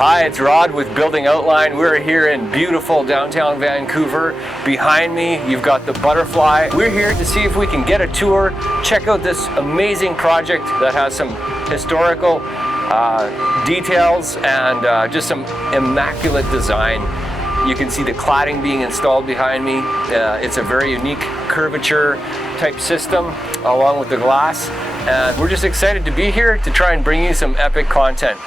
Hi, it's Rod with Building Outline. We're here in beautiful downtown Vancouver. Behind me, you've got the Butterfly. We're here to see if we can get a tour, check out this amazing project that has some historical details and just some immaculate design. You can see the cladding being installed behind me. It's a very unique curvature type system along with the glass. And we're just excited to be here to try and bring you some epic content.